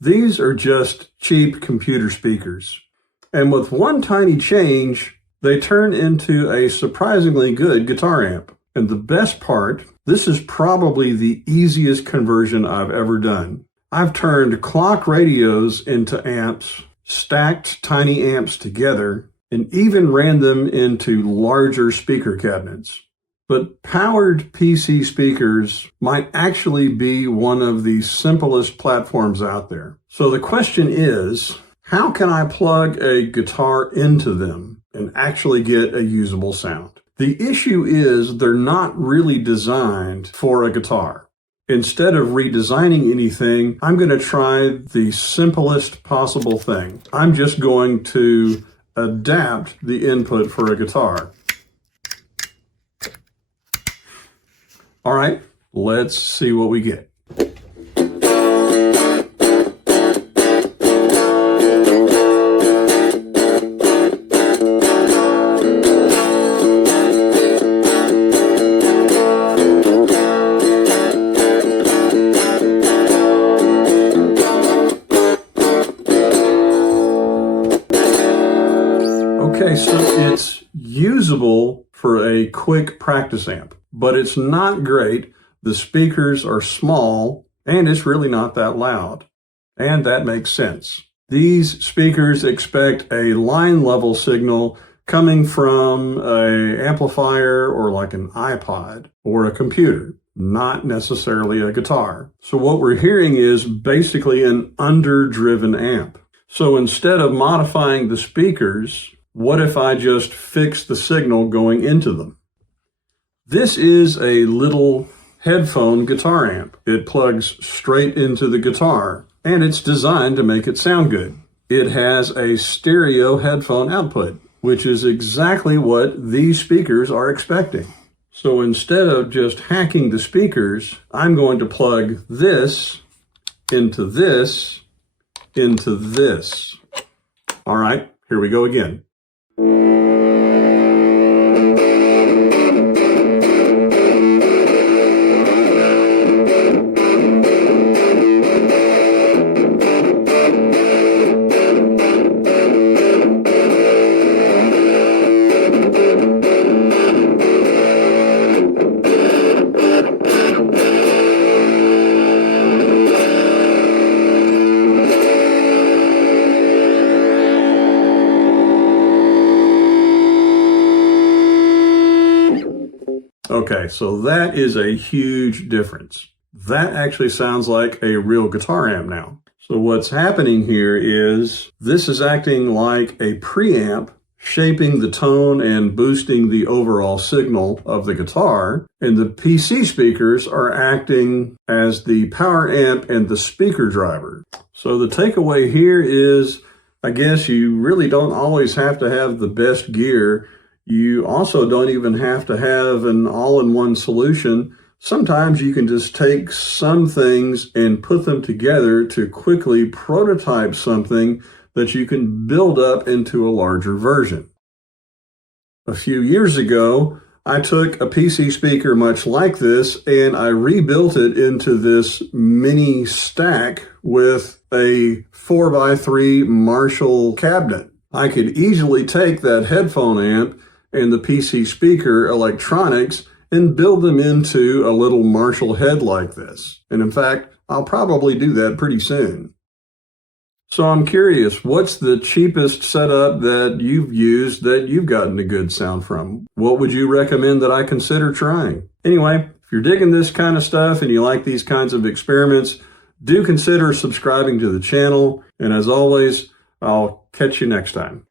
These are just cheap computer speakers. And with one tiny change, they turn into a surprisingly good guitar amp. And the best part, this is probably the easiest conversion I've ever done. I've turned clock radios into amps, stacked tiny amps together, and even ran them into larger speaker cabinets. But powered PC speakers might actually be one of the simplest platforms out there. So the question is, how can I plug a guitar into them and actually get a usable sound? The issue is they're not really designed for a guitar. Instead of redesigning anything, I'm going to try the simplest possible thing. I'm just going to adapt the input for a guitar. All right, let's see what we get. Okay, so it's usable for a quick practice amp, but it's not great. The speakers are small, and it's really not that loud. And that makes sense. These speakers expect a line level signal coming from an amplifier or like an iPod or a computer, not necessarily a guitar. So what we're hearing is basically an underdriven amp. So instead of modifying the speakers, what if I just fix the signal going into them? This is a little headphone guitar amp. It plugs straight into the guitar, and it's designed to make it sound good. It has a stereo headphone output, which is exactly what these speakers are expecting. So instead of just hacking the speakers, I'm going to plug this into this into this. All right, here we go again. Okay, so that is a huge difference. That actually sounds like a real guitar amp now. So what's happening here is this is acting like a preamp, shaping the tone and boosting the overall signal of the guitar, and the PC speakers are acting as the power amp and the speaker driver. So the takeaway here is, I guess you really don't always have to have the best gear. You also don't even have to have an all-in-one solution. Sometimes you can just take some things and put them together to quickly prototype something that you can build up into a larger version. A few years ago, I took a PC speaker much like this and I rebuilt it into this mini stack with a 4x3 Marshall cabinet. I could easily take that headphone amp and the PC speaker electronics and build them into a little Marshall head like this. And in fact, I'll probably do that pretty soon. So I'm curious, what's the cheapest setup that you've used that you've gotten a good sound from? What would you recommend that I consider trying? Anyway, if you're digging this kind of stuff and you like these kinds of experiments, do consider subscribing to the channel. And as always, I'll catch you next time.